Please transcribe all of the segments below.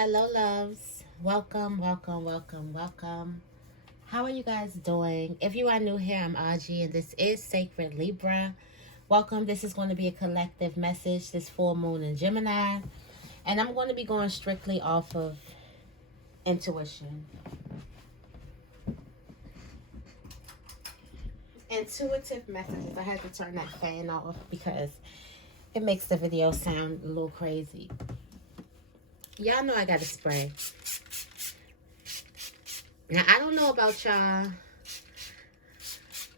Hello, loves. Welcome, welcome, welcome, welcome. How are you guys doing? If you are new here, I'm Auji, and this is Sacred Libra. Welcome. This is going to be a collective message this full moon in Gemini, and I'm going to be going strictly off of intuition. Intuitive messages. I had to turn that fan off because it makes the video sound a little crazy. Y'all know I got a spray. Now, I don't know about y'all,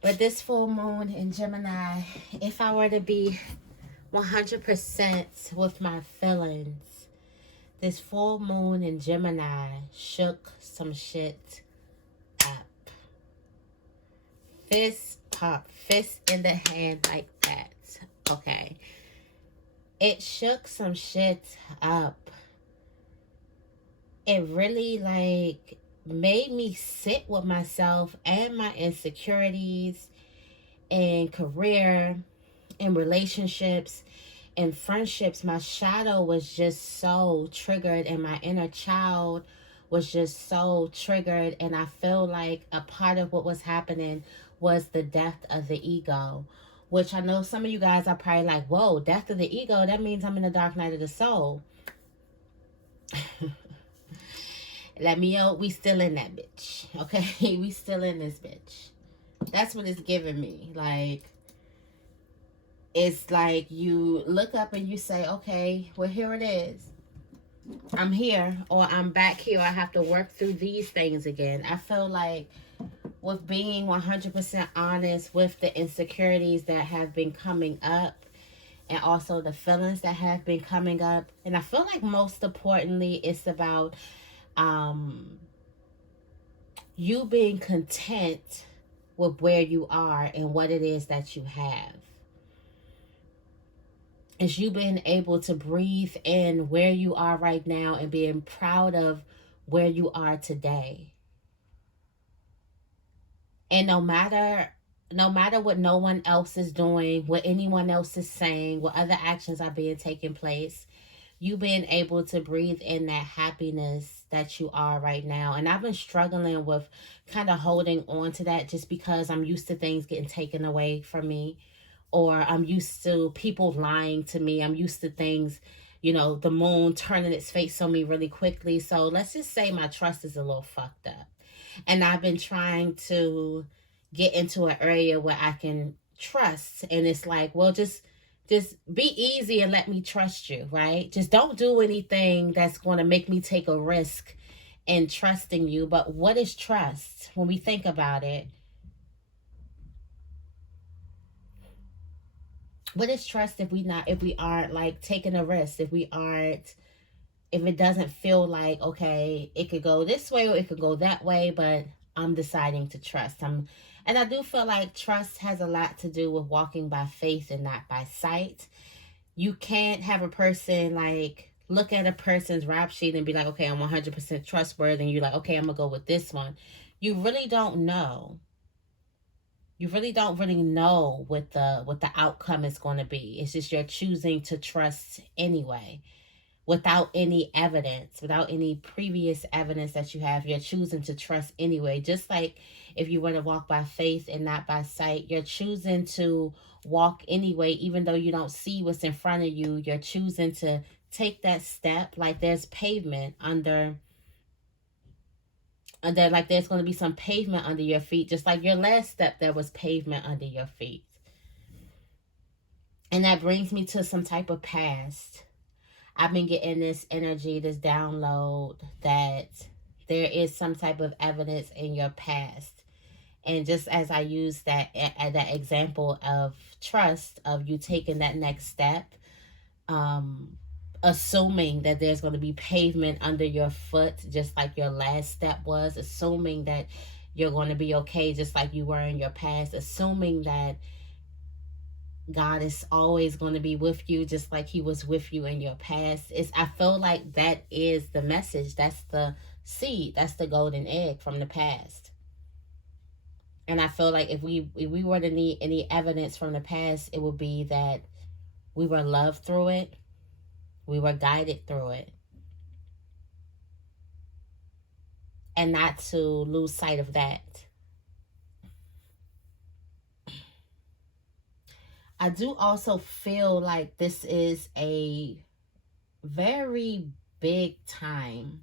but this full moon in Gemini, if I were to be 100% with my feelings, this full moon in Gemini shook some shit up. Fist pop, fist in the hand like that. Okay. It shook some shit up. It really made me sit with myself and my insecurities and career and relationships and friendships. My shadow was just so triggered, and my inner child was just so triggered. And I feel like a part of what was happening was the death of the ego, which I know some of you guys are probably like, whoa, death of the ego, that means I'm in the dark night of the soul. Let me know, we still in that bitch. Okay? We still in this bitch. That's what it's giving me. It's like you look up and you say, okay, well, here it is. I'm here, or I'm back here. I have to work through these things again. I feel like with being 100% honest with the insecurities that have been coming up, and also the feelings that have been coming up. And I feel like most importantly, it's about you being content with where you are and what it is that you have. It's you being able to breathe in where you are right now and being proud of where you are today. And no matter what no one else is doing, what anyone else is saying, what other actions are being taken place, you being able to breathe in that happiness that you are right now. And I've been struggling with kind of holding on to that just because I'm used to things getting taken away from me, or I'm used to people lying to me. I'm used to things, the moon turning its face on me really quickly. So let's just say my trust is a little fucked up. And I've been trying to get into an area where I can trust. And it's like, well, just be easy and let me trust you, right? Just don't do anything that's going to make me take a risk in trusting you. But what is trust? When we think about it, what is trust if we aren't like taking a risk, if it doesn't feel like, okay, it could go this way or it could go that way, but I'm deciding to trust. And I do feel like trust has a lot to do with walking by faith and not by sight. You can't have a person look at a person's rap sheet and be like, okay, I'm 100% trustworthy. And you're like, okay, I'm going to go with this one. You really don't know. You really don't really know what the outcome is going to be. It's just you're choosing to trust anyway, without any evidence, without any previous evidence that you have. You're choosing to trust anyway. Just like if you were to walk by faith and not by sight, you're choosing to walk anyway, even though you don't see what's in front of you. You're choosing to take that step. Like there's pavement under like there's going to be some pavement under your feet, just like your last step there was pavement under your feet. And that brings me to some type of past. I've been getting this energy, this download that there is some type of evidence in your past. And just as I use that example of trust, of you taking that next step, assuming that there's going to be pavement under your foot, just like your last step was, assuming that you're going to be okay, just like you were in your past, assuming that God is always going to be with you, just like he was with you in your past. I feel like that is the message. That's the seed. That's the golden egg from the past. And I feel like if we were to need any evidence from the past, it would be that we were loved through it. We were guided through it. and not to lose sight of that. I do also feel like this is a very big time,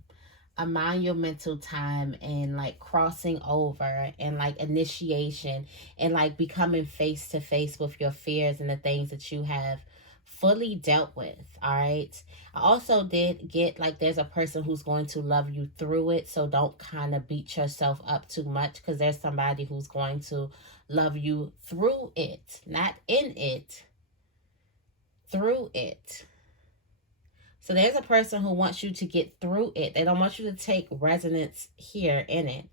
a monumental time, and like crossing over and like initiation and like becoming face to face with your fears and the things that you have fully dealt with. All right. I also did get like there's a person who's going to love you through it, so don't kind of beat yourself up too much, because there's somebody who's going to love you through it, not in it, through it. So there's a person who wants you to get through it. They don't want you to take resonance here in it.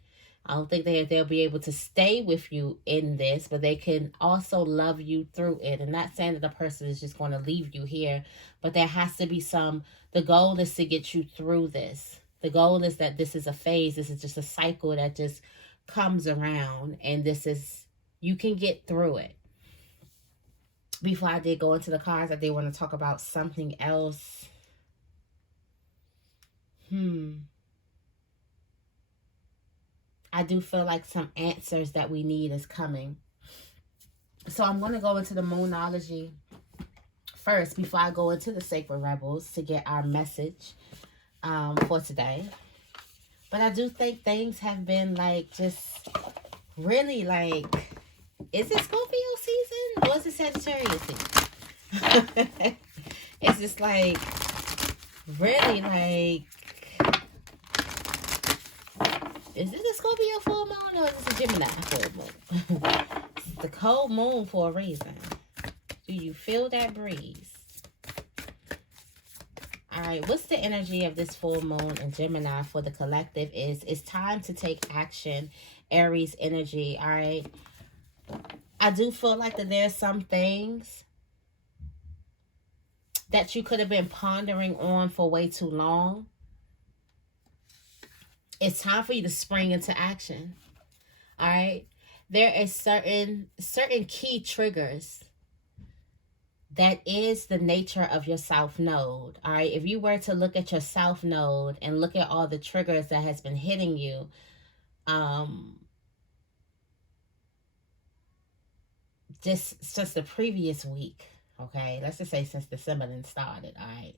I don't think they'll be able to stay with you in this, but they can also love you through it. And not saying that the person is just going to leave you here, but there has to be the goal is to get you through this. The goal is that this is a phase. This is just a cycle that just comes around, and you can get through it. Before I did go into the cards, I did want to talk about something else. I do feel like some answers that we need is coming. So I'm going to go into the Moonology first before I go into the Sacred Rebels to get our message for today. But I do think things have been like just really like, is it Scorpio season or is it Sagittarius season? It's just like really like, is this a Scorpio full moon or is this a Gemini full moon? It's the cold moon for a reason. Do you feel that breeze? All right, what's the energy of this full moon in Gemini for the collective is it's time to take action, Aries energy, all right? I do feel like that there's some things that you could have been pondering on for way too long. It's time for you to spring into action. All right. There is certain key triggers that is the nature of your South Node. All right. If you were to look at your South Node and look at all the triggers that has been hitting you, just since the previous week, okay, let's just say since December then started, all right.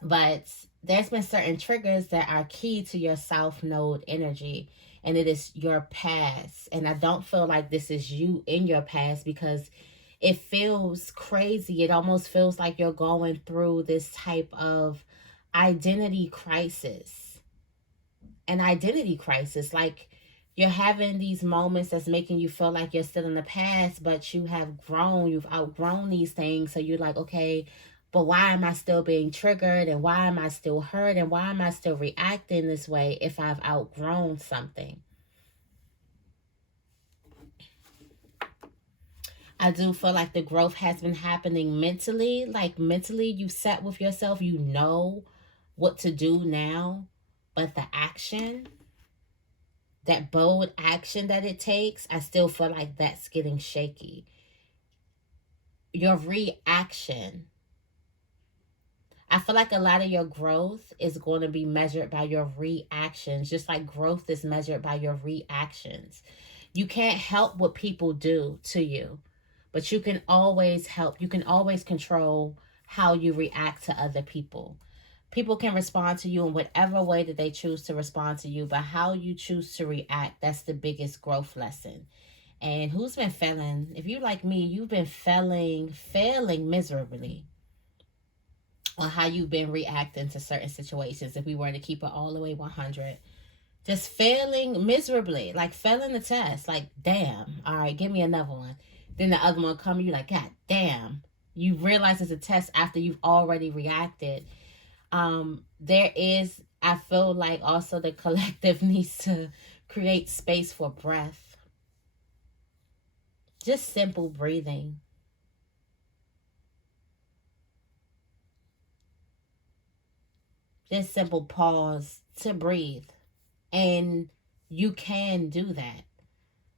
But there's been certain triggers that are key to your South Node energy, and it is your past. And I don't feel like this is you in your past, because it feels crazy. It almost feels like you're going through this type of identity crisis. An identity crisis. Like you're having these moments that's making you feel like you're still in the past, but you have grown. You've outgrown these things. So you're like, okay, but why am I still being triggered, and why am I still hurt, and why am I still reacting this way if I've outgrown something? I do feel like the growth has been happening mentally. Like mentally, you sat with yourself, you know what to do now, but the action, that bold action that it takes, I still feel like that's getting shaky. Your reaction, I feel like a lot of your growth is going to be measured by your reactions, just like growth is measured by your reactions. You can't help what people do to you, but you can always help. You can always control how you react to other people. People can respond to you in whatever way that they choose to respond to you, but how you choose to react, that's the biggest growth lesson. And who's been failing? If you like me, you've been failing miserably on how you've been reacting to certain situations. If we were to keep it all the way 100, just failing miserably, like failing the test, like damn, all right, give me another one. Then the other one come, you like, god damn. You realize it's a test after you've already reacted. There is, I feel like also the collective needs to create space for breath. Just simple breathing. Just simple pause to breathe. And you can do that.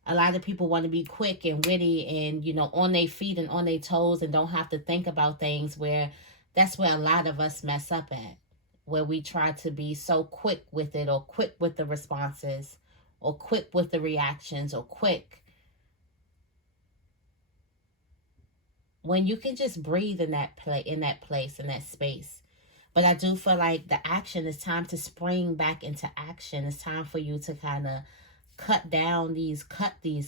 A lot of people want to be quick and witty and, you know, on their feet and on their toes and don't have to think about things, where that's where a lot of us mess up at. where we try to be so quick with it, or quick with the responses, or quick with the reactions, or quick, when you can just breathe in that place, in that space. But I do feel like the action is time to spring back into action. It's time for you to kind of cut these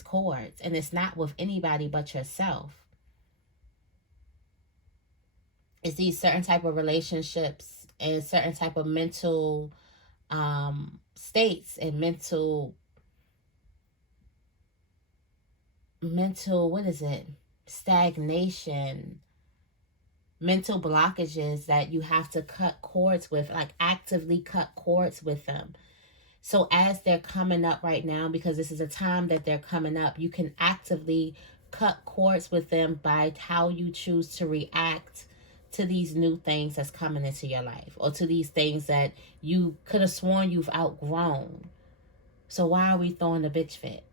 cords. And it's not with anybody but yourself. It's these certain type of relationships and certain type of mental states and mental, what is it? Stagnation, mental blockages that you have to cut cords with, like actively cut cords with them. So as they're coming up right now, because this is a time that they're coming up, you can actively cut cords with them by how you choose to react to these new things that's coming into your life, or to these things that you could have sworn you've outgrown. So why are we throwing the bitch fit?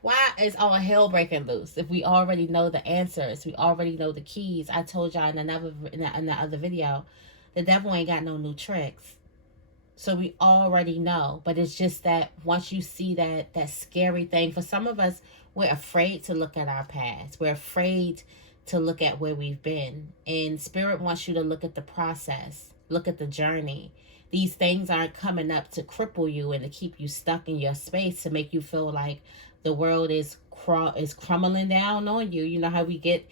Why is all hell breaking loose if we already know the answers? We already know the keys. I told y'all in the other video, the devil ain't got no new tricks. So we already know. But it's just that once you see that scary thing, for some of us, we're afraid to look at our past. We're afraid to look at where we've been. And Spirit wants you to look at the process. Look at the journey. These things aren't coming up to cripple you and to keep you stuck in your space, to make you feel like the world is crumbling down on you. You know how we get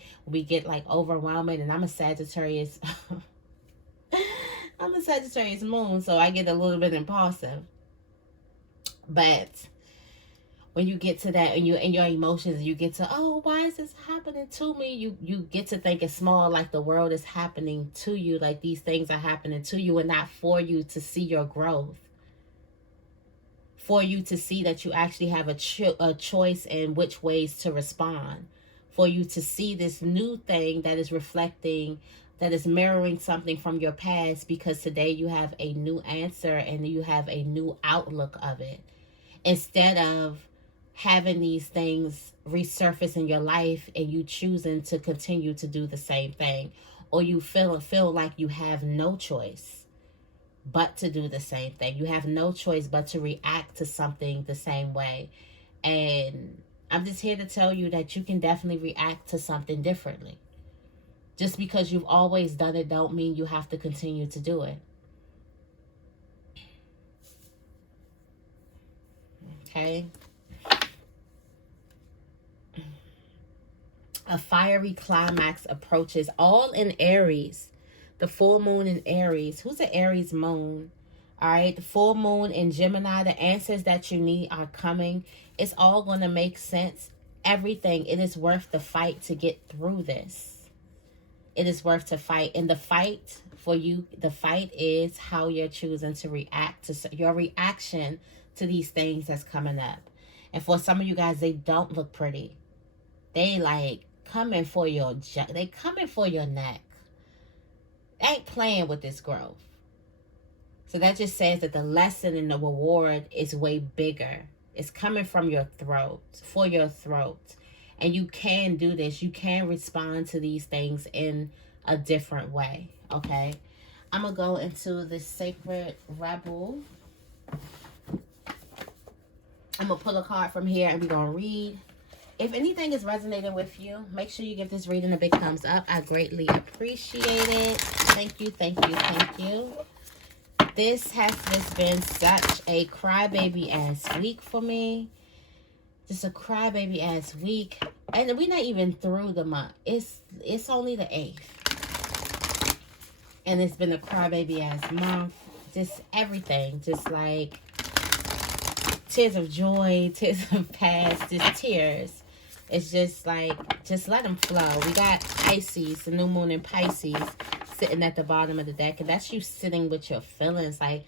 like overwhelming. And I'm a Sagittarius. I'm a Sagittarius moon, so I get a little bit impulsive. But when you get to that, and your emotions, you get to, oh, why is this happening to me? You get to think it's small, like the world is happening to you, like these things are happening to you and not for you to see your growth. For you to see that you actually have a choice in which ways to respond. For you to see this new thing that is reflecting, that is mirroring something from your past, because today you have a new answer and you have a new outlook of it. Instead of having these things resurface in your life and you choosing to continue to do the same thing, or you feel like you have no choice but to do the same thing. You have no choice but to react to something the same way. And I'm just here to tell you that you can definitely react to something differently. Just because you've always done it don't mean you have to continue to do it. Okay? A fiery climax approaches, all in Aries. The full moon in Aries. Who's the Aries moon? All right, the full moon in Gemini. The answers that you need are coming. It's all going to make sense. Everything. It is worth the fight to get through this. It is worth to fight. And the fight for you, the fight is how you're choosing to react to your reaction to these things that's coming up. And for some of you guys, they don't look pretty. They like coming for your neck. They ain't playing with this growth. So that just says that the lesson and the reward is way bigger. It's coming from your throat, for your throat. And you can do this. You can respond to these things in a different way. Okay? I'm going to go into the Sacred Rebel. I'm going to pull a card from here and we're going to read. If anything is resonating with you, make sure you give this reading a big thumbs up. I greatly appreciate it. Thank you, thank you, thank you. This has just been such a crybaby-ass week for me. Just a crybaby-ass week. And we're not even through the month. It's only the 8th. And it's been a crybaby-ass month. Just everything. Just like tears of joy, tears of past, just tears. It's just like, just let them flow. We got Pisces, the new moon in Pisces, sitting at the bottom of the deck. And that's you sitting with your feelings. Like,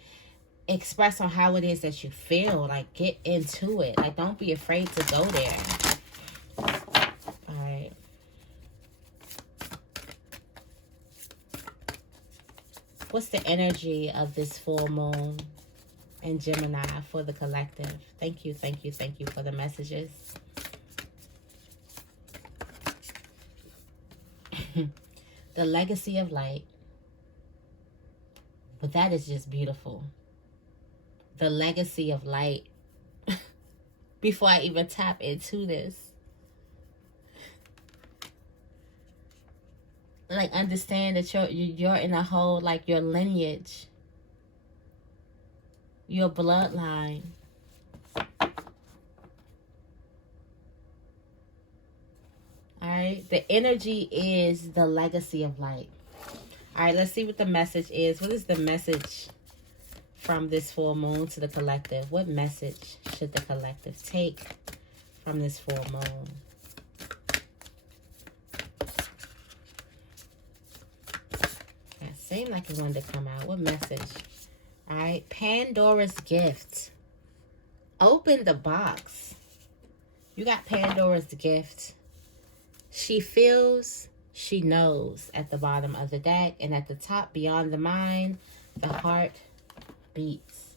express on how it is that you feel. Like, get into it. Like, don't be afraid to go there. All right. What's the energy of this full moon in Gemini for the collective? Thank you, thank you, thank you for the messages. The legacy of light. But that is just beautiful. The legacy of light. Before I even tap into this, like, understand that you're in a whole, like, your lineage, your bloodline. All right, the energy is the legacy of light. All right, let's see what the message is. What is the message from this full moon to the collective? What message should the collective take from this full moon? That seemed like it wanted to come out. What message? All right, Pandora's gift. Open the box. You got Pandora's gift. She feels, she knows at the bottom of the deck. And at the top, beyond the mind, the heart beats.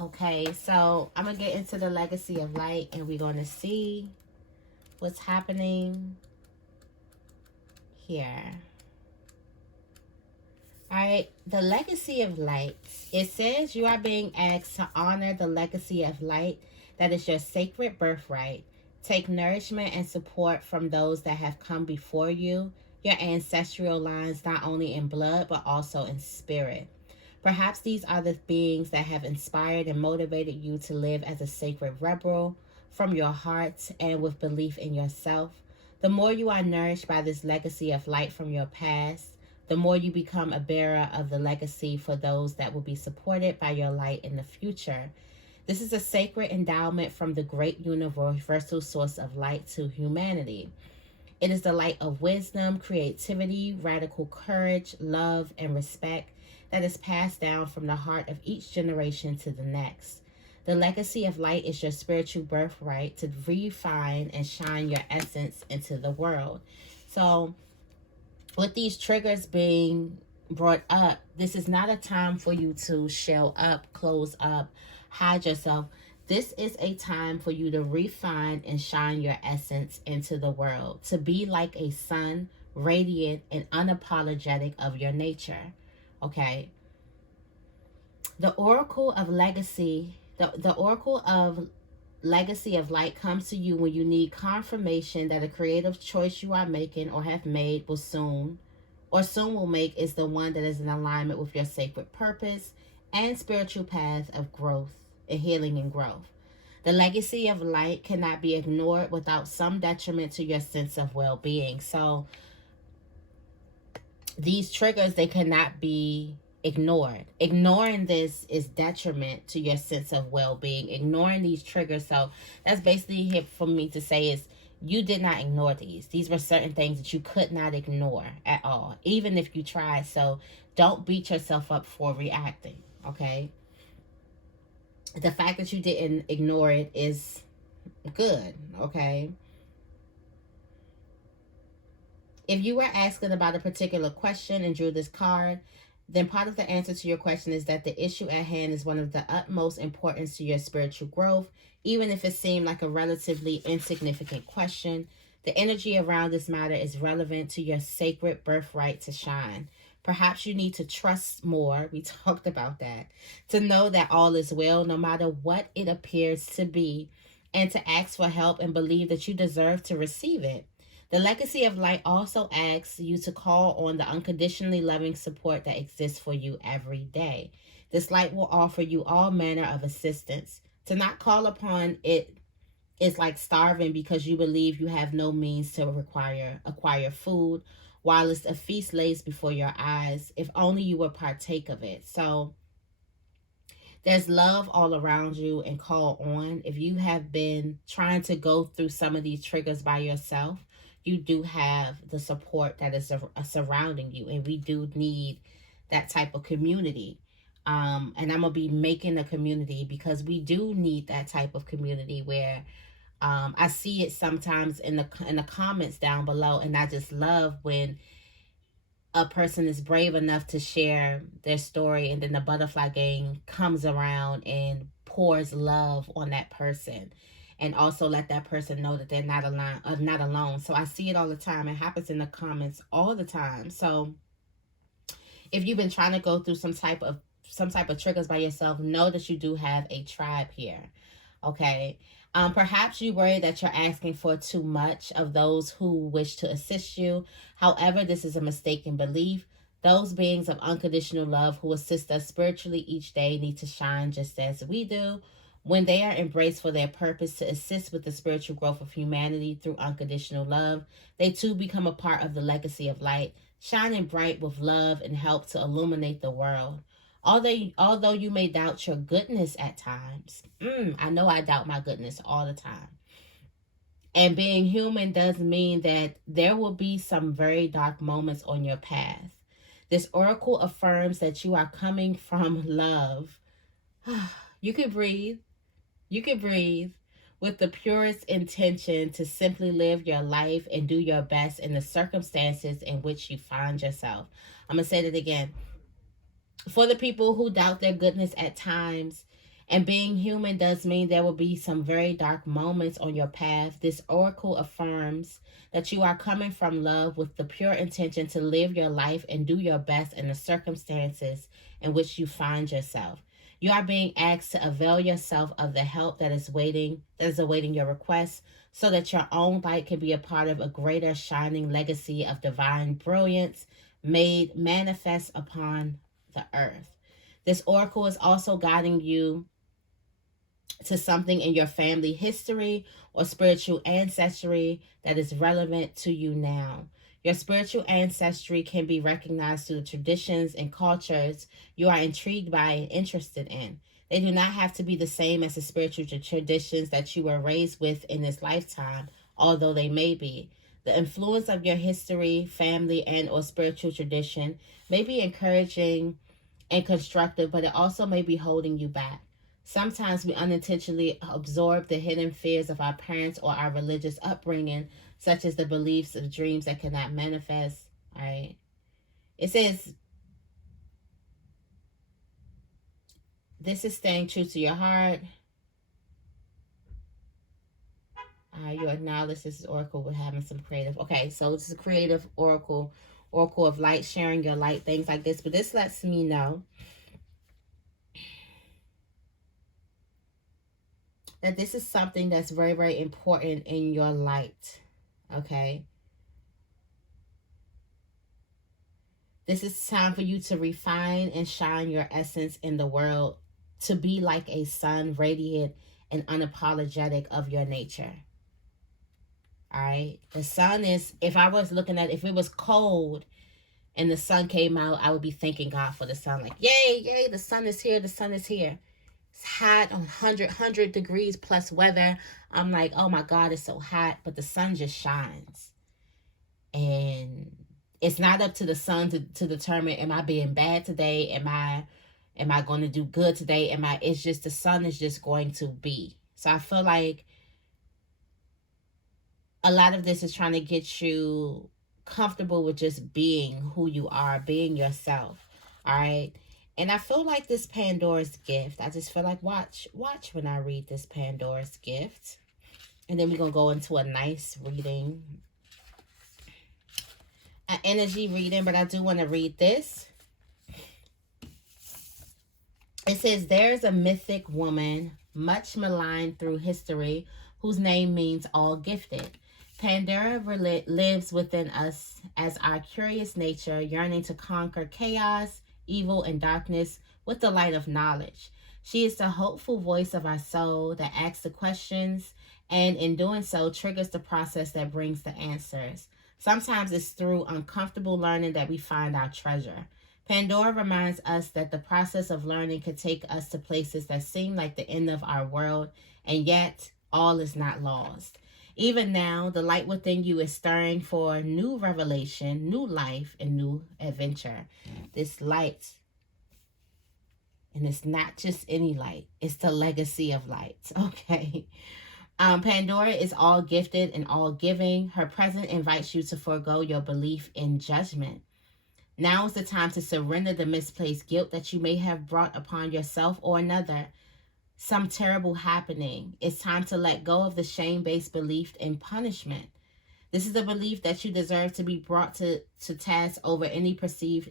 Okay, so I'm going to get into the legacy of light. And we're going to see what's happening here. All right, the legacy of light. It says you are being asked to honor the legacy of light that is your sacred birthright. Take nourishment and support from those that have come before you, your ancestral lines, not only in blood, but also in spirit. Perhaps these are the beings that have inspired and motivated you to live as a sacred rebel from your heart and with belief in yourself. The more you are nourished by this legacy of light from your past, the more you become a bearer of the legacy for those that will be supported by your light in the future. This is a sacred endowment from the great universal source of light to humanity. It is the light of wisdom, creativity, radical courage, love, and respect that is passed down from the heart of each generation to the next. The legacy of light is your spiritual birthright to refine and shine your essence into the world. So, with these triggers being brought up, this is not a time for you to shell up, close up, hide yourself. This is a time for you to refine and shine your essence into the world, to be like a sun, radiant and unapologetic of your nature. Okay. The oracle of legacy, the oracle of legacy of light comes to you when you need confirmation that a creative choice you are making or have made will soon will make is the one that is in alignment with your sacred purpose and spiritual path of growth and healing and growth. The legacy of light cannot be ignored without some detriment to your sense of well-being. So these triggers, they cannot be ignored. Ignoring this is detriment to your sense of well-being. Ignoring these triggers. So that's basically here for me to say is you did not ignore these. These were certain things that you could not ignore at all, even if you tried. So don't beat yourself up for reacting, okay? The fact that you didn't ignore it is good, okay? If you were asking about a particular question and drew this card, then part of the answer to your question is that the issue at hand is one of the utmost importance to your spiritual growth, even if it seemed like a relatively insignificant question. The energy around this matter is relevant to your sacred birthright to shine. Perhaps you need to trust more, we talked about that, to know that all is well no matter what it appears to be, and to ask for help and believe that you deserve to receive it. The legacy of light also asks you to call on the unconditionally loving support that exists for you every day. This light will offer you all manner of assistance. To not call upon it is like starving because you believe you have no means to acquire food, whilst a feast lays before your eyes, if only you would partake of it. So there's love all around you, and call on. If you have been trying to go through some of these triggers by yourself, you do have the support that is surrounding you, and we do need that type of community. And I'm gonna be making a community because we do need that type of community where I see it sometimes in the comments down below, and I just love when a person is brave enough to share their story, and then the butterfly gang comes around and pours love on that person, and also let that person know that they're not alone. So I see it all the time. It happens in the comments all the time. So If you've been trying to go through some type of triggers by yourself, know that you do have a tribe here. Okay. Perhaps you worry that you're asking for too much of those who wish to assist you. However, this is a mistaken belief. Those beings of unconditional love who assist us spiritually each day need to shine just as we do. When they are embraced for their purpose to assist with the spiritual growth of humanity through unconditional love, they too become a part of the legacy of light, shining bright with love and help to illuminate the world. Although you may doubt your goodness at times, I know I doubt my goodness all the time. And being human does mean that there will be some very dark moments on your path. This oracle affirms that you are coming from love. You can breathe. You can breathe with the purest intention to simply live your life and do your best in the circumstances in which you find yourself. I'm going to say that again. For the people who doubt their goodness at times, and being human does mean there will be some very dark moments on your path, this oracle affirms that you are coming from love with the pure intention to live your life and do your best in the circumstances in which you find yourself. You are being asked to avail yourself of the help that is awaiting your request, so that your own light can be a part of a greater shining legacy of divine brilliance made manifest upon the earth. This oracle is also guiding you to something in your family history or spiritual ancestry that is relevant to you now. Your spiritual ancestry can be recognized through the traditions and cultures you are intrigued by and interested in. They do not have to be the same as the spiritual traditions that you were raised with in this lifetime, although they may be. The influence of your history, family, and or spiritual tradition may be encouraging and constructive, but it also may be holding you back. Sometimes we unintentionally absorb the hidden fears of our parents or our religious upbringing, such as the beliefs of dreams that cannot manifest. All right. It says, this is staying true to your heart. You acknowledge this is oracle with having some creative. Okay, so this is a creative oracle of light, sharing your light, things like this. But this lets me know that this is something that's very, very important in your light. Okay. This is time for you to refine and shine your essence in the world, to be like a sun, radiant and unapologetic of your nature. All right. The sun is, if it was cold and the sun came out, I would be thanking God for the sun. Like, yay, yay, the sun is here. The sun is here. It's hot on 100 degrees plus weather. I'm like, oh my God, it's so hot. But the sun just shines. And it's not up to the sun to determine, am I being bad today? Am I going to do good today? It's just, the sun is just going to be. So I feel like a lot of this is trying to get you comfortable with just being who you are, being yourself. All right. And I feel like this Pandora's gift, I just feel like watch when I read this Pandora's gift. And then we're going to go into a nice reading, an energy reading, but I do want to read this. It says, there's a mythic woman, much maligned through history, whose name means all gifted. Pandora lives within us as our curious nature, yearning to conquer chaos, evil, and darkness with the light of knowledge. She is the hopeful voice of our soul that asks the questions, and in doing so, triggers the process that brings the answers. Sometimes it's through uncomfortable learning that we find our treasure. Pandora reminds us that the process of learning could take us to places that seem like the end of our world, and yet all is not lost. Even now, the light within you is stirring for new revelation, new life, and new adventure. This light, and it's not just any light, it's the legacy of light, okay? Pandora is all gifted and all giving. Her presence invites you to forego your belief in judgment. Now is the time to surrender the misplaced guilt that you may have brought upon yourself or another. Some terrible happening. It's time to let go of the shame-based belief in punishment. This is the belief that you deserve to be brought to task over any perceived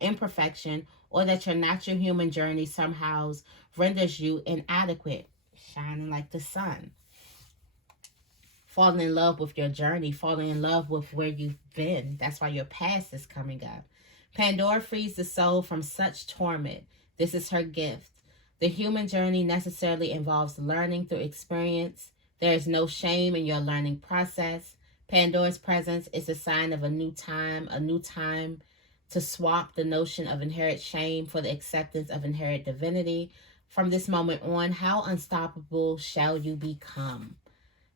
imperfection, or that your natural human journey somehow renders you inadequate, shining like the sun. Falling in love with your journey, falling in love with where you've been. That's why your past is coming up. Pandora frees the soul from such torment. This is her gift. The human journey necessarily involves learning through experience. There is no shame in your learning process. Pandora's presence is a sign of a new time to swap the notion of inherent shame for the acceptance of inherent divinity. From this moment on, how unstoppable shall you become?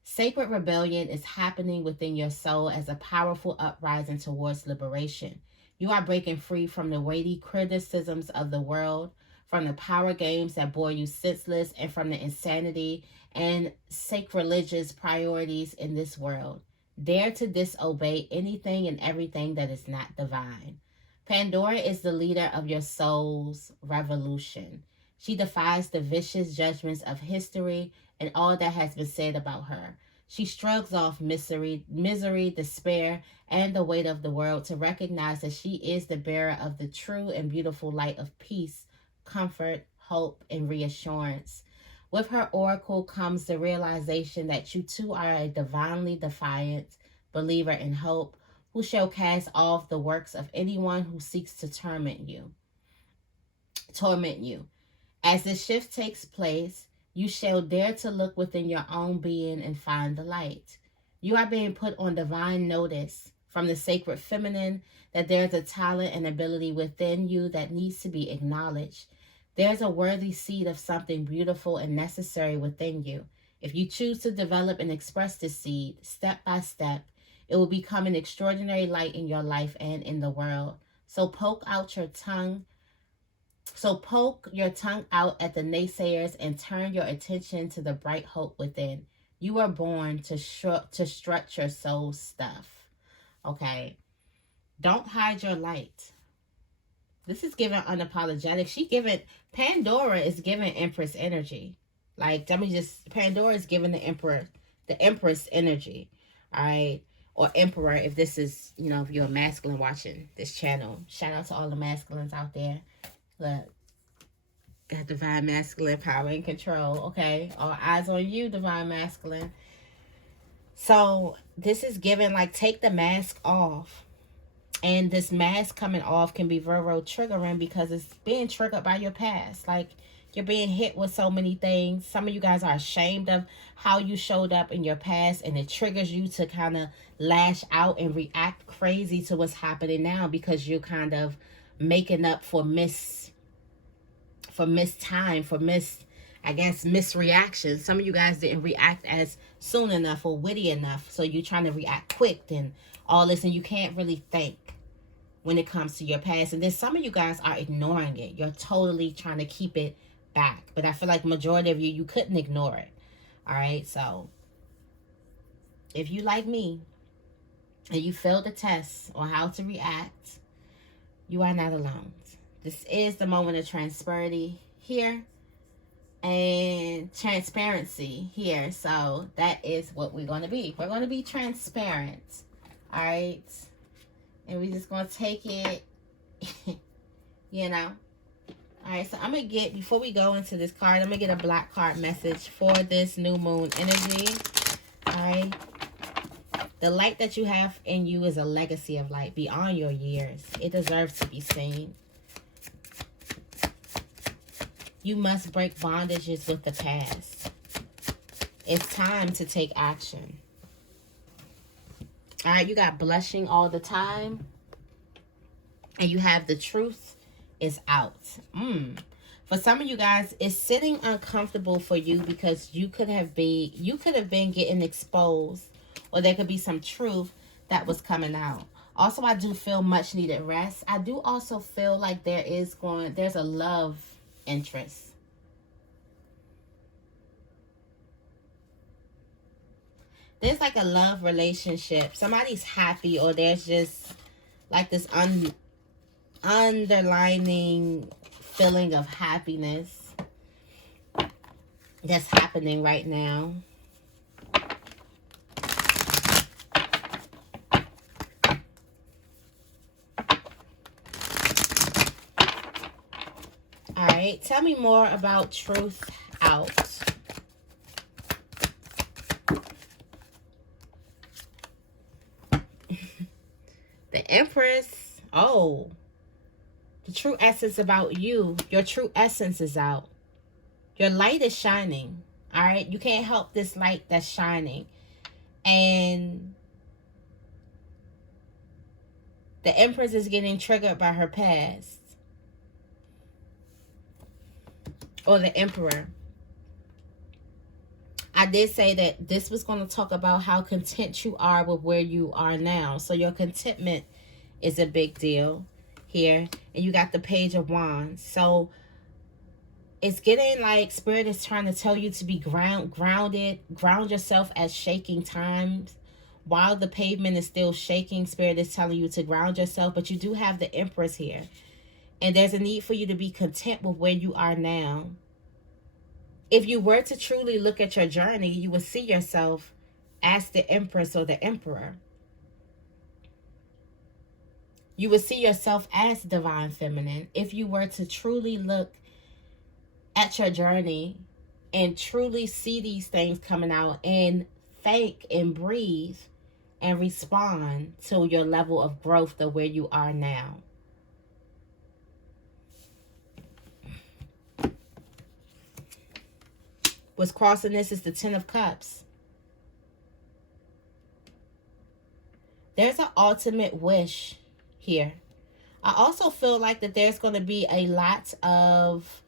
Sacred rebellion is happening within your soul as a powerful uprising towards liberation. You are breaking free from the weighty criticisms of the world, from the power games that bore you senseless, and from the insanity and sacrilegious priorities in this world. Dare to disobey anything and everything that is not divine. Pandora is the leader of your soul's revolution. She defies the vicious judgments of history and all that has been said about her. She shrugs off misery, despair, and the weight of the world to recognize that she is the bearer of the true and beautiful light of peace, comfort, hope, and reassurance. With her oracle comes the realization that you too are a divinely defiant believer in hope, who shall cast off the works of anyone who seeks to torment you. As the shift takes place, you shall dare to look within your own being and find the light. You are being put on divine notice from the sacred feminine that there's a talent and ability within you that needs to be acknowledged. There's a worthy seed of something beautiful and necessary within you. If you choose to develop and express this seed, step by step, it will become an extraordinary light in your life and in the world. So poke your tongue out at the naysayers and turn your attention to the bright hope within. You are born to strut your soul stuff. Okay? Don't hide your light. This is giving unapologetic. Pandora is giving Empress energy. Pandora is giving the Empress energy. All right? Or Emperor, if this is, if you're a masculine watching this channel. Shout out to all the masculines out there. Look, got divine masculine power and control. Okay, all eyes on you, divine masculine. So this is given, take the mask off. And this mask coming off can be very triggering because it's being triggered by your past. You're being hit with so many things. Some of you guys are ashamed of how you showed up in your past, and it triggers you to kind of lash out and react crazy to what's happening now because you're kind of making up for misreactions. Some of you guys didn't react as soon enough or witty enough, so you're trying to react quick and all this, and you can't really think when it comes to your past. And then some of you guys are ignoring it. You're totally trying to keep it back, but I feel like majority of you couldn't ignore it. All right, so if you like me and you failed the test on how to react, you are not alone. This is the moment of transparency here and transparency here. So that is what we're going to be. We're going to be transparent. All right. And we're just going to take it, All right. So I'm going to get, before we go into this card, I'm going to get a black card message for this new moon energy. All right. The light that you have in you is a legacy of light beyond your years. It deserves to be seen. You must break bondages with the past. It's time to take action. All right, you got blushing all the time. And you have the truth is out. For some of you guys, it's sitting uncomfortable for you because you could have been getting exposed, or there could be some truth that was coming out. Also, I do feel much needed rest. I do also feel like there's a love interest. There's a love relationship. Somebody's happy, or there's just this underlining feeling of happiness that's happening right now. All right, tell me more about truth out. The Empress. Oh, the true essence about you. Your true essence is out. Your light is shining. All right, you can't help this light that's shining. And the Empress is getting triggered by her past. Or the Emperor. I did say that this was going to talk about how content you are with where you are now. So your contentment is a big deal here. And you got the Page of Wands. So it's getting like Spirit is trying to tell you to be grounded. Ground yourself at shaking times. While the pavement is still shaking, Spirit is telling you to ground yourself. But you do have the Empress here. And there's a need for you to be content with where you are now. If you were to truly look at your journey, you would see yourself as the Empress or the Emperor. You would see yourself as Divine Feminine if you were to truly look at your journey and truly see these things coming out and thank and breathe and respond to your level of growth of where you are now. What's crossing this is the Ten of Cups. There's an ultimate wish here. I also feel like that there's going to be a lot of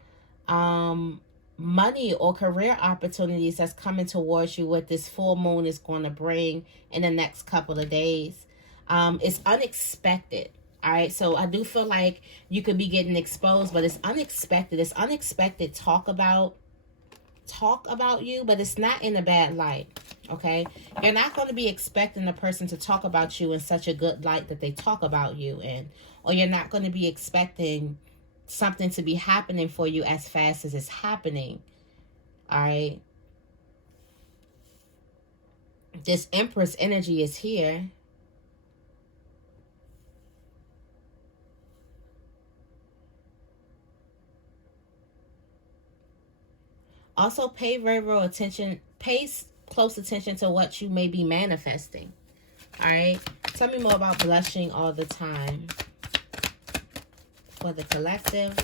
money or career opportunities that's coming towards you, what this full moon is going to bring in the next couple of days. It's unexpected. All right, so I do feel like you could be getting exposed, but it's unexpected. It's unexpected talk about you, but it's not in a bad light. Okay, you're not going to be expecting a person to talk about you in such a good light that they talk about you in, or you're not going to be expecting something to be happening for you as fast as it's happening. All right, this Empress energy is here. Also, pay close attention to what you may be manifesting. All right, tell me more about blushing all the time for the collective.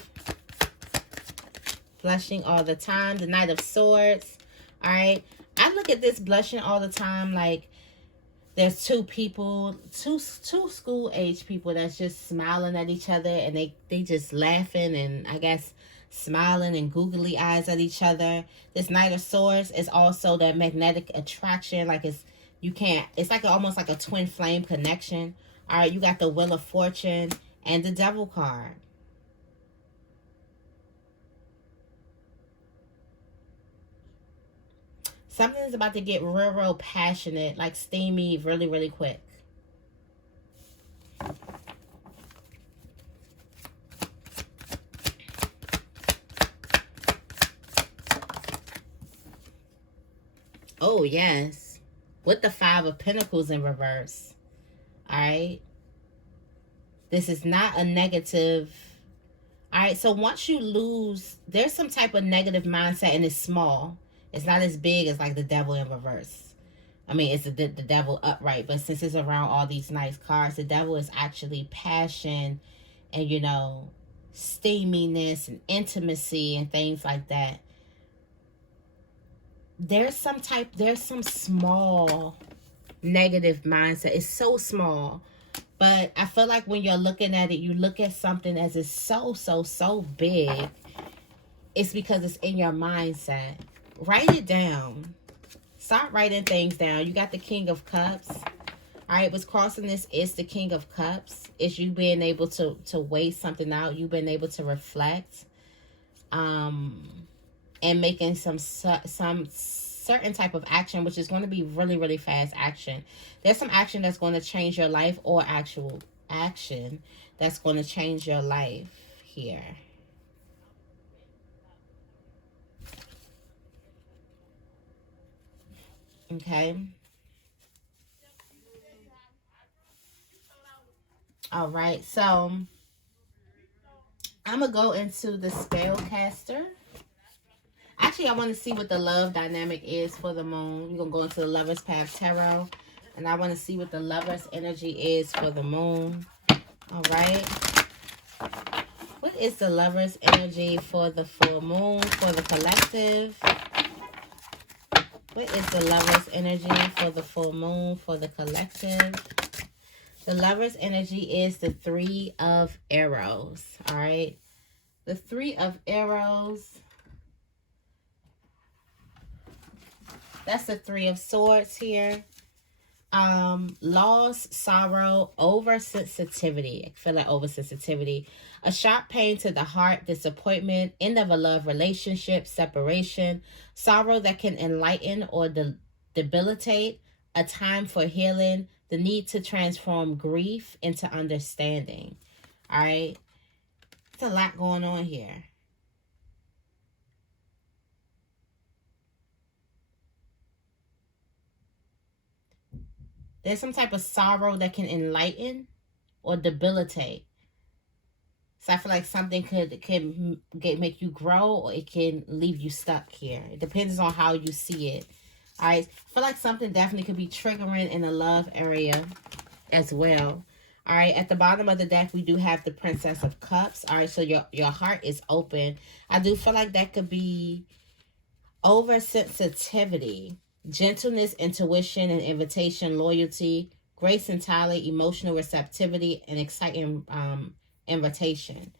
Blushing all the time, the Knight of Swords. All right, I look at this blushing all the time like there's two school age people that's just smiling at each other, and they just laughing and I guess smiling and googly eyes at each other. This Knight of Swords is also that magnetic attraction, like it's like almost like a twin flame connection. All right, you got the Wheel of Fortune and the Devil card. Something is about to get real passionate, like steamy, really quick. Oh, yes. With the Five of Pentacles in reverse. All right. This is not a negative. All right. So once you lose, there's some type of negative mindset, and it's small. It's not as big as like the Devil in reverse. I mean, it's the Devil upright. But since it's around all these nice cards, the Devil is actually passion and, steaminess and intimacy and things like that. There's some small negative mindset. It's so small, but I feel like when you're looking at it, you look at something as it's so big. It's because it's in your mindset. Write it down. Start writing things down. You got the King of Cups. All right, what's crossing this is the King of Cups. It's you being able to weigh something out. You've been able to reflect. And making some certain type of action, which is going to be really fast action. There's some action that's going to change your life, or actual action that's going to change your life here. Okay. All right. So I'm going to go into the spellcaster. Actually, I want to see what the love dynamic is for the moon. We're going to go into the Lover's Path Tarot. And I want to see what the Lover's energy is for the moon. All right. What is the Lover's energy for the full moon, for the collective? What is the Lover's energy for the full moon, for the collective? The Lover's energy is the Three of Arrows. All right. The Three of Arrows. That's the Three of Swords here. Loss, sorrow, oversensitivity. I feel like oversensitivity. A sharp pain to the heart, disappointment, end of a love relationship, separation, sorrow that can enlighten or debilitate, a time for healing, the need to transform grief into understanding. All right. There's a lot going on here. There's some type of sorrow that can enlighten or debilitate. So I feel like something can make you grow, or it can leave you stuck here. It depends on how you see it. All right. I feel like something definitely could be triggering in the love area as well. All right. At the bottom of the deck, we do have the Princess of Cups. All right. So your heart is open. I do feel like that could be oversensitivity, gentleness, intuition, and invitation, loyalty, grace and talent, emotional receptivity, and exciting invitation.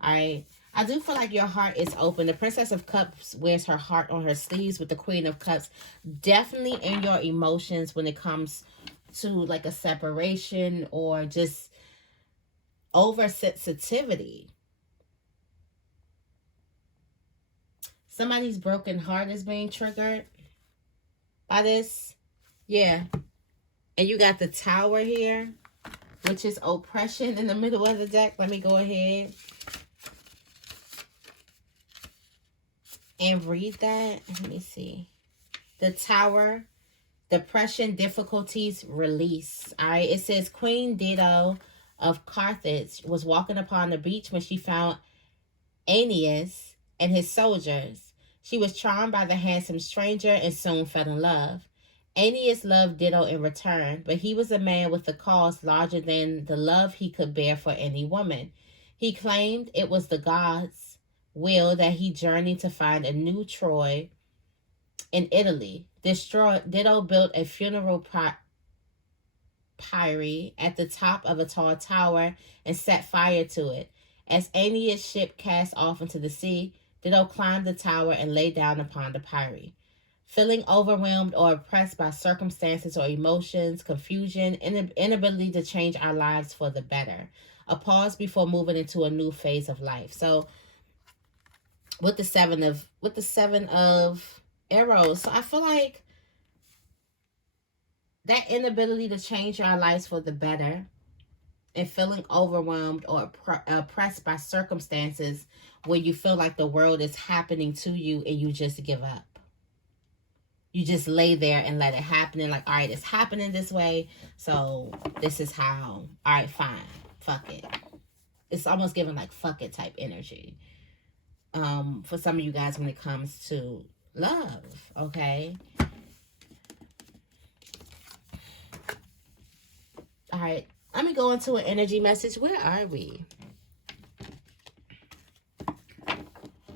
All right. I do feel like your heart is open. The Princess of Cups wears her heart on her sleeves with the Queen of Cups. Definitely in your emotions when it comes to like a separation or just oversensitivity. Somebody's broken heart is being triggered by this. Yeah. And you got the Tower here, which is oppression in the middle of the deck. Let me go ahead and read that. Let me see. The Tower, depression, difficulties, release. All right. It says Queen Dido of Carthage was walking upon the beach when she found Aeneas and his soldiers. She was charmed by the handsome stranger and soon fell in love. Aeneas loved Dido in return, but he was a man with a cause larger than the love he could bear for any woman. He claimed it was the gods' will that he journeyed to find a new Troy in Italy. Dido built a funeral pyre at the top of a tall tower and set fire to it. As Aeneas' ship cast off into the sea, Dido climbed the tower and lay down upon the pyre. Feeling overwhelmed or oppressed by circumstances or emotions, confusion, inability to change our lives for the better. A pause before moving into a new phase of life. So with the seven of arrows, so I feel like that inability to change our lives for the better and feeling overwhelmed or oppressed by circumstances where you feel like the world is happening to you and you just give up. You just lay there and let it happen. And like, all right, it's happening this way. So this is how. All right, fine. Fuck it. It's almost giving like fuck it type energy. For some of you guys when it comes to love. Okay. All right. Let me go into an energy message. Where are we?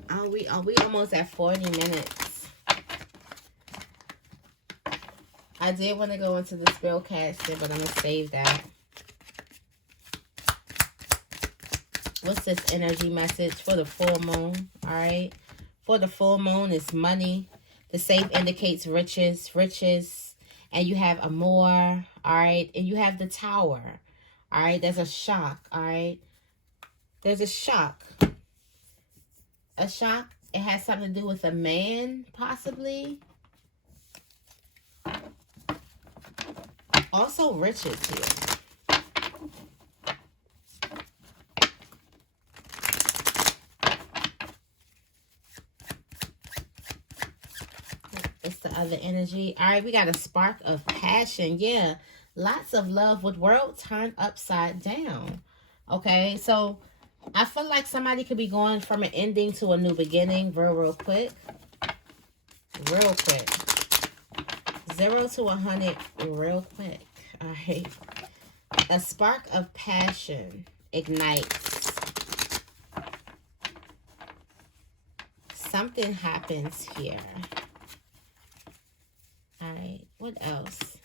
Are we almost at 40 minutes? I did want to go into the spellcaster, but I'm going to save that. What's this energy message for the full moon? All right. For the full moon is money. The safe indicates riches. And you have amour. All right. And you have the Tower. All right. There's a shock. All right. There's a shock. A shock. It has something to do with a man, possibly. Also riches here. It's the other energy. All right, we got a spark of passion. Yeah, lots of love with world turned upside down. Okay, so I feel like somebody could be going from an ending to a new beginning real quick. Real quick. 0 to 100 real quick. All right. A spark of passion ignites. Something happens here. All right. What else?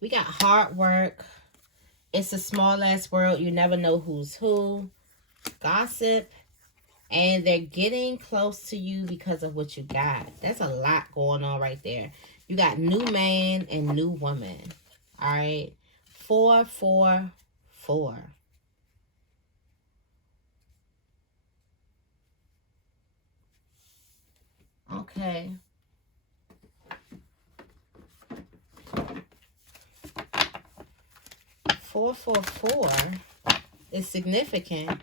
We got hard work. It's a small ass world. You never know who's who. Gossip. And they're getting close to you because of what you got. That's a lot going on right there. You got new man and new woman. All right. 4, 4, 4. Okay. 4, 4, 4 is significant.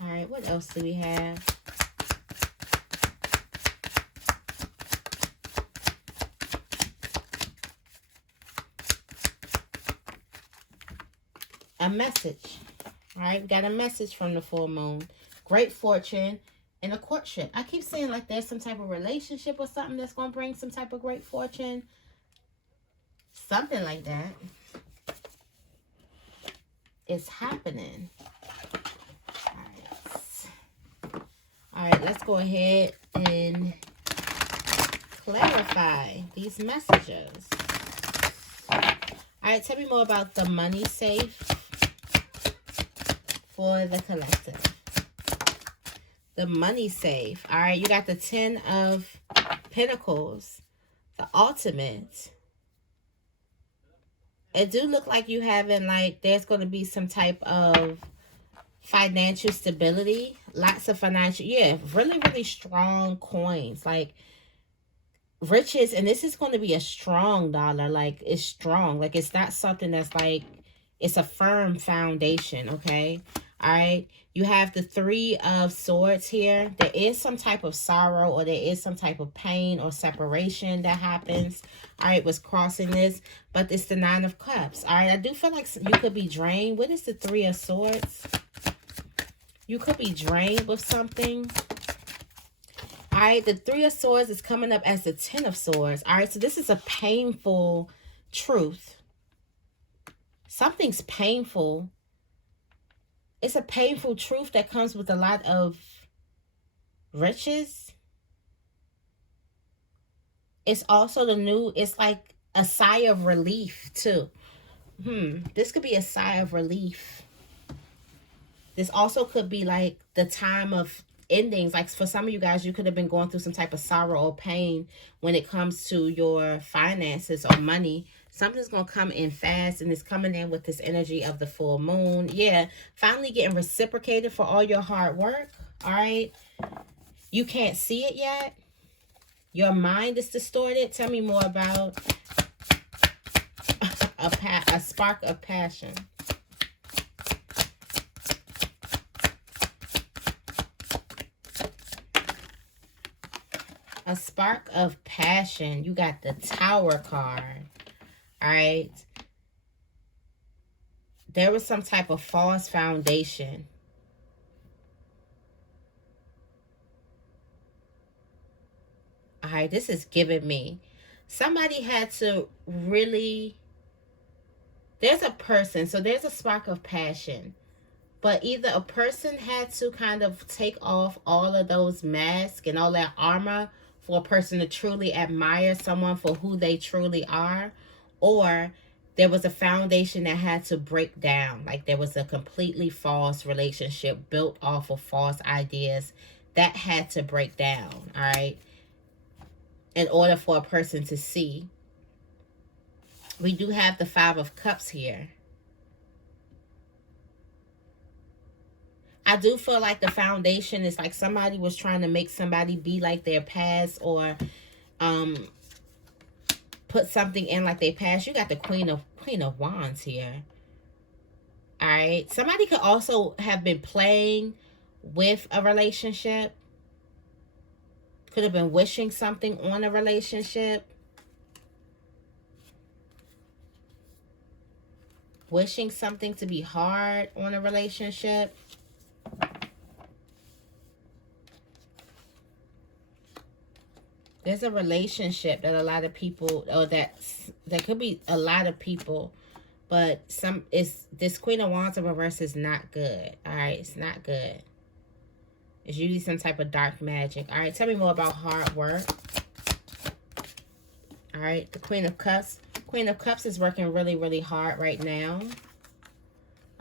All right, what else do we have? A message. All right, we got a message from the full moon. Great fortune and a courtship. I keep saying like there's some type of relationship or something that's going to bring some type of great fortune. Something like that is happening. All right, let's go ahead and clarify these messages. All right, tell me more about the money safe for the collective. The money safe. All right, you got the 10 of Pentacles, the ultimate. It do look like you having like there's going to be some type of financial stability, lots of financial, yeah, really strong coins, like riches. And this is going to be a strong dollar, like it's strong, like it's not something that's like it's a firm foundation. Okay, all right, you have the 3 of Swords here. There is some type of sorrow or there is some type of pain or separation that happens. All right, was crossing this, but it's the 9 of Cups. All right, I do feel like you could be drained. What is the 3 of Swords? You could be drained with something. All right, the 3 of Swords is coming up as the 10 of Swords. All right, so this is a painful truth. Something's painful. It's a painful truth that comes with a lot of riches. It's also the new, it's like a sigh of relief too. This could be a sigh of relief. This also could be like the time of endings. Like for some of you guys, you could have been going through some type of sorrow or pain when it comes to your finances or money. Something's going to come in fast, and it's coming in with this energy of the full moon. Yeah, finally getting reciprocated for all your hard work. All right. You can't see it yet. Your mind is distorted. Tell me more about a spark of passion. A spark of passion. You got the Tower card. All right. There was some type of false foundation. All right. This is giving me. Somebody had to really. There's a person. So there's a spark of passion. But either a person had to kind of take off all of those masks and all that armor for a person to truly admire someone for who they truly are, or there was a foundation that had to break down. Like there was a completely false relationship built off of false ideas that had to break down, all right, in order for a person to see. We do have the 5 of Cups here. I do feel like the foundation is like somebody was trying to make somebody be like their past, or put something in like their past. You got the Queen of Wands here. All right. Somebody could also have been playing with a relationship. Could have been wishing something on a relationship. Wishing something to be hard on a relationship. There's a relationship that a lot of people, or that could be a lot of people, but this Queen of Wands in reverse is not good. All right, it's not good. It's usually some type of dark magic. All right, tell me more about hard work. All right, the Queen of Cups. Queen of Cups is working really, really hard right now.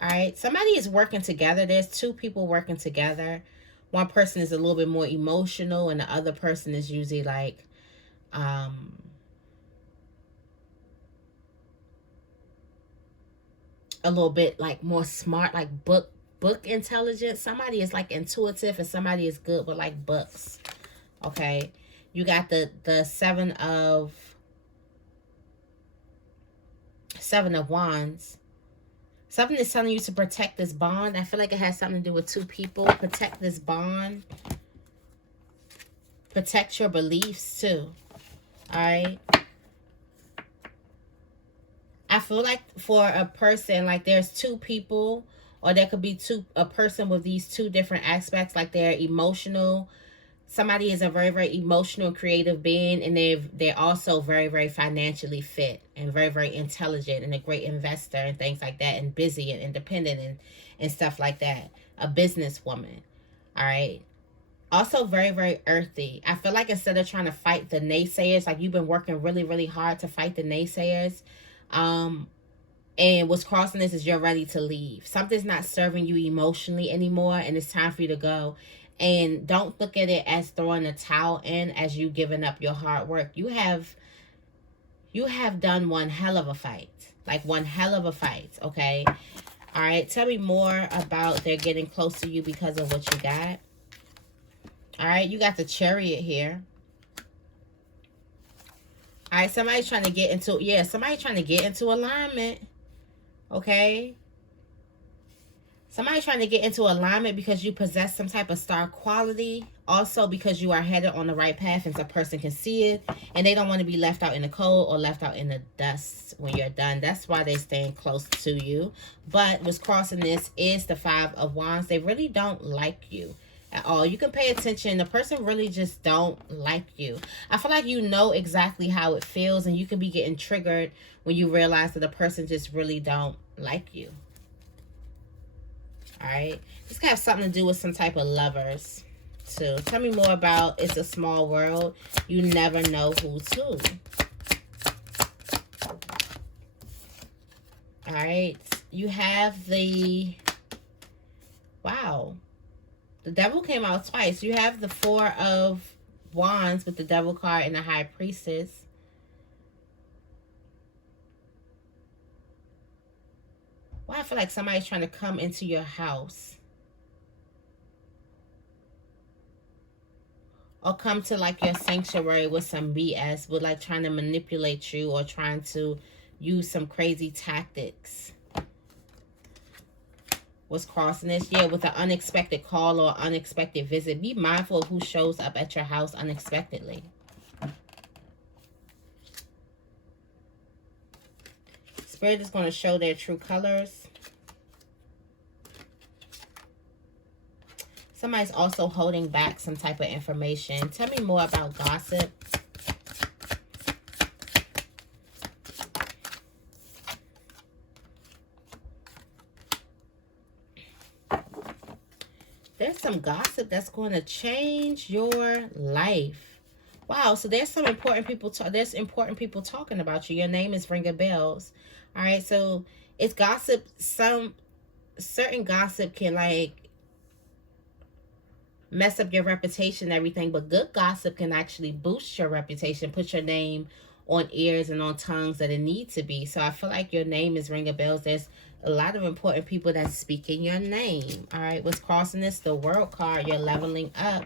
All right, somebody is working together. There's two people working together. One person is a little bit more emotional, and the other person is usually like, a little bit like more smart, like book intelligence. Somebody is like intuitive, and somebody is good with like books. Okay, you got the seven of Wands. Something is telling you to protect this bond. I feel like it has something to do with two people. Protect this bond. Protect your beliefs too. All right. I feel like for a person, like there's two people, or there could be a person with these two different aspects. Like they're emotional. Somebody is a very, very emotional, creative being, and they're also very, very financially fit and very, very intelligent and a great investor and things like that, and busy and independent and stuff like that. A businesswoman. All right. Also very, very earthy. I feel like instead of trying to fight the naysayers, like you've been working really, really hard to fight the naysayers. And what's crossing this is you're ready to leave. Something's not serving you emotionally anymore, and it's time for you to go. And don't look at it as throwing a towel in, as you giving up your hard work. You have done one hell of a fight. Like one hell of a fight, okay? All right, tell me more about they're getting close to you because of what you got. All right, you got the Chariot here. All right, somebody's trying to get into, somebody's trying to get into alignment, okay? Somebody's trying to get into alignment because you possess some type of star quality. Also because you are headed on the right path and a person can see it. And they don't want to be left out in the cold or left out in the dust when you're done. That's why they're staying close to you. But what's crossing this is the Five of Wands. They really don't like you at all. You can pay attention. The person really just don't like you. I feel like you know exactly how it feels, and you can be getting triggered when you realize that the person just really don't like you. All right, this could have something to do with some type of lovers too. Tell me more about It's a Small World. You never know who's who. All right, you have the, wow, the Devil came out twice. You have the Four of Wands with the Devil card and the High Priestess. Well, I feel like somebody's trying to come into your house. Or come to like your sanctuary with some BS, with like trying to manipulate you or trying to use some crazy tactics. What's crossing this? Yeah, with an unexpected call or unexpected visit. Be mindful of who shows up at your house unexpectedly. Spirit is going to show their true colors. Somebody's also holding back some type of information. Tell me more about gossip. There's some gossip that's going to change your life. Wow, so there's some important people. There's important people talking about you. Your name is ringing bells. All right, so it's gossip. Some certain gossip can like mess up your reputation and everything, but good gossip can actually boost your reputation, put your name on ears and on tongues that it needs to be. So I feel like your name is ringing bells. There's a lot of important people that's speaking your name. All right, what's crossing this? The World card. You're leveling up.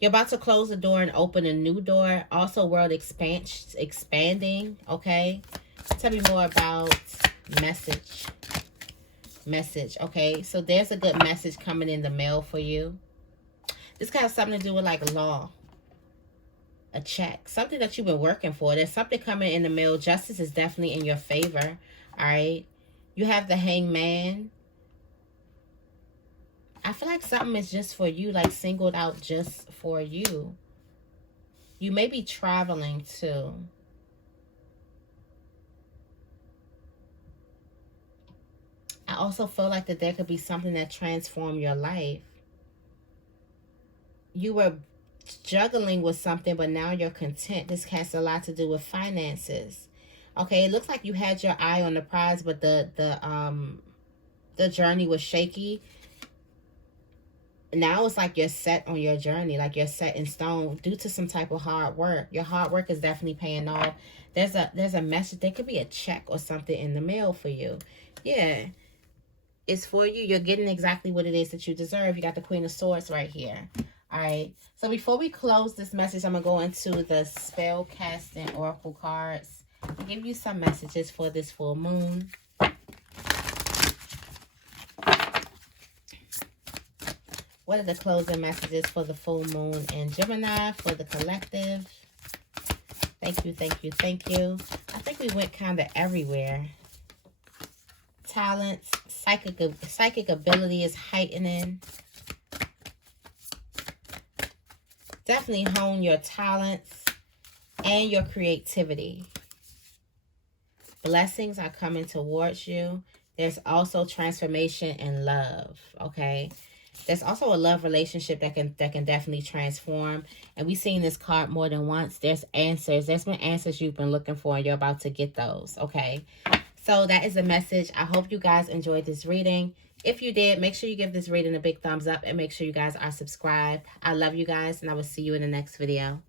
You're about to close the door and open a new door. Also, world expanding. Okay, tell me more about message. Okay, so there's a good message coming in the mail for you. This could have something to do with like law. a check. Something that you've been working for. There's something coming in the mail. Justice is definitely in your favor. All right. You have the Hangman. I feel like something is just for you, like singled out just for you. You may be traveling too. I also feel like that there could be something that transformed your life. You were juggling with something, but now you're content. This has a lot to do with finances. Okay, it looks like you had your eye on the prize, but the journey was shaky. Now it's like you're set on your journey, like you're set in stone due to some type of hard work. Your hard work is definitely paying off. There's a message. There could be a check or something in the mail for you. Yeah, it's for you. You're getting exactly what it is that you deserve. You got the Queen of Swords right here. All right. So before we close this message, I'm going to go into the spell casting oracle cards and give you some messages for this full moon. What are the closing messages for the full moon in Gemini for the collective? Thank you, thank you, thank you. I think we went kind of everywhere. Talents, psychic ability is heightening. Definitely hone your talents and your creativity. Blessings are coming towards you. There's also transformation in love, okay? There's also a love relationship that can definitely transform. And we've seen this card more than once. There's answers. There's been answers you've been looking for, and you're about to get those, okay? So that is the message. I hope you guys enjoyed this reading. If you did, make sure you give this reading a big thumbs up and make sure you guys are subscribed. I love you guys, and I will see you in the next video.